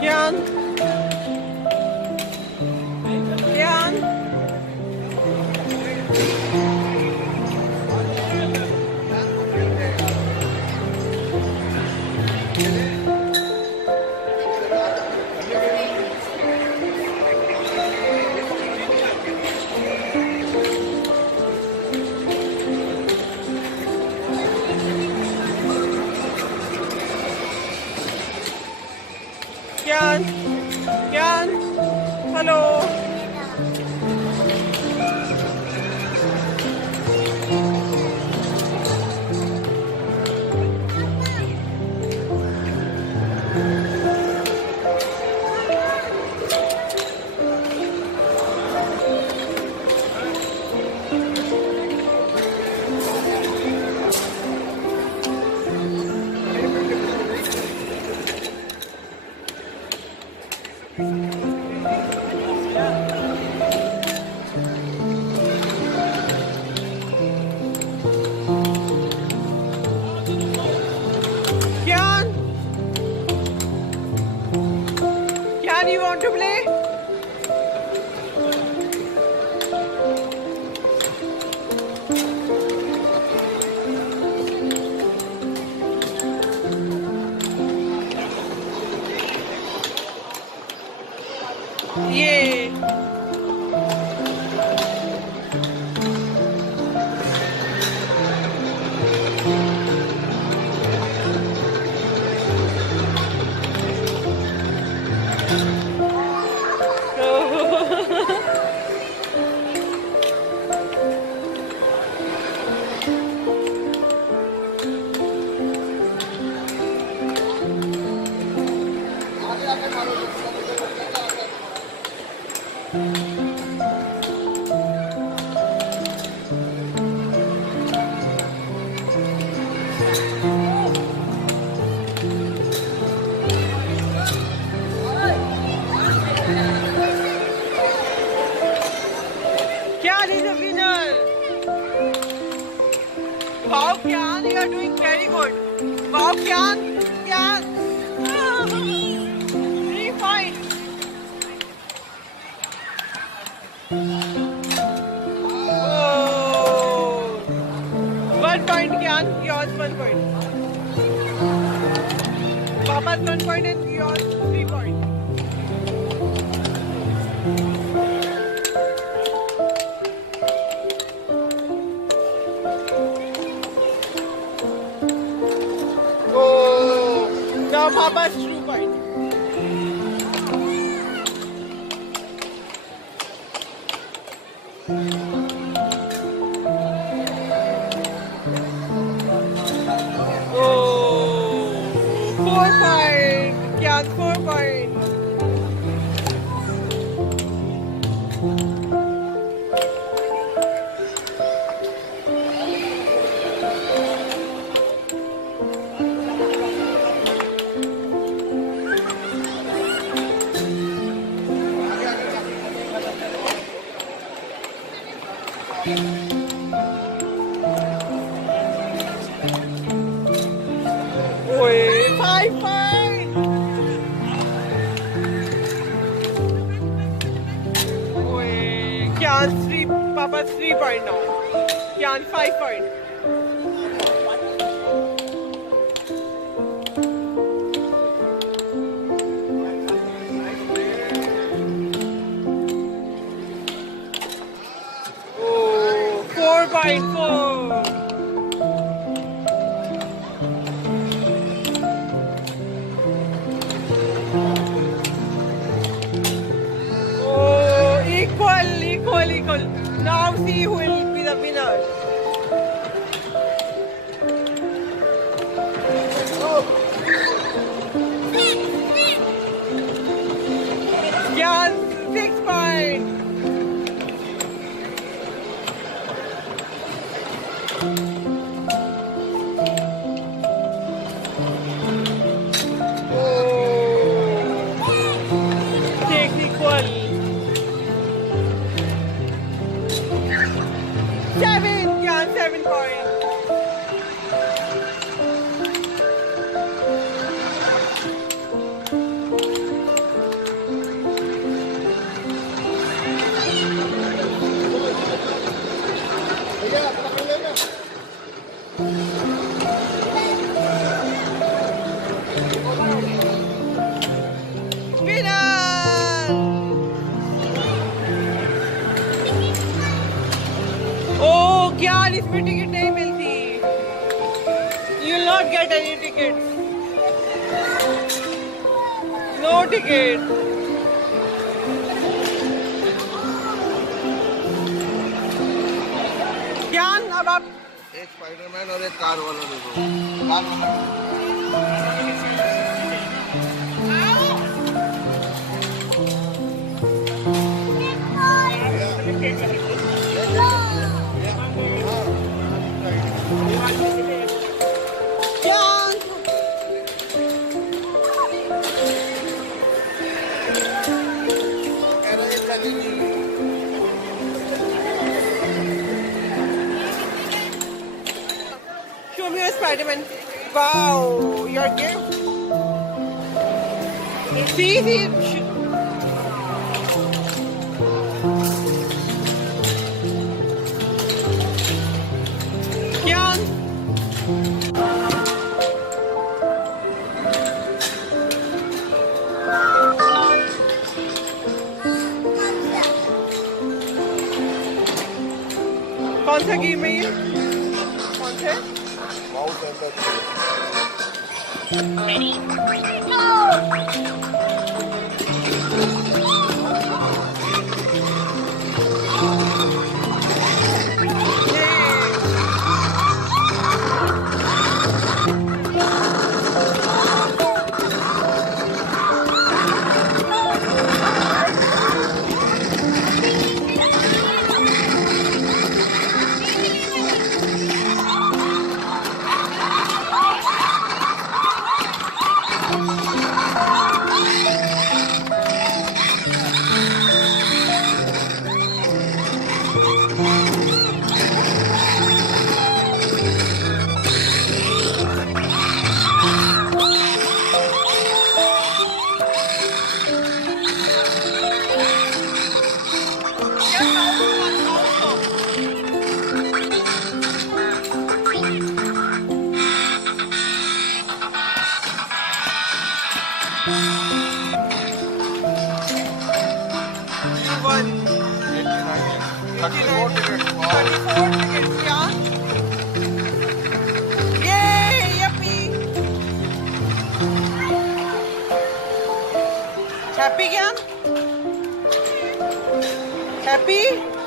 Keian. Keian. Keian. Keian. Hello. Keian. Keian, you want to play? Yay. Keian is a winner. Wow, Keian, you are doing very good. Wow, Keian. Keian. 3 points. Oh. 1 point, Keian. Yours 1 point. Papa's 1 point and yours 3 points. Oh, now Papa's 2 points. Oh, 4 points. Yeah, 4 points. Oi, 5 points. Oi, Keian's 3, Papa's 3 points now. Keian 5 points. Oh, 4 points, 4. Oh, equal. Now see who will be the winner. tickets. No ticket. ज्ञान अब आप एक Spiderman और एक car वाला दे दो। Car वाला ज्ञान कह रहे हैं चलेंगे। show me your Spider-Man. Wow, your gift. See. ज्ञान कौन सा गेम है ये? कौन सा है? माउस अंदर One. 34 tickets। 34 tickets, yeah. Yay, yippee. Happy, Gyan? Happy?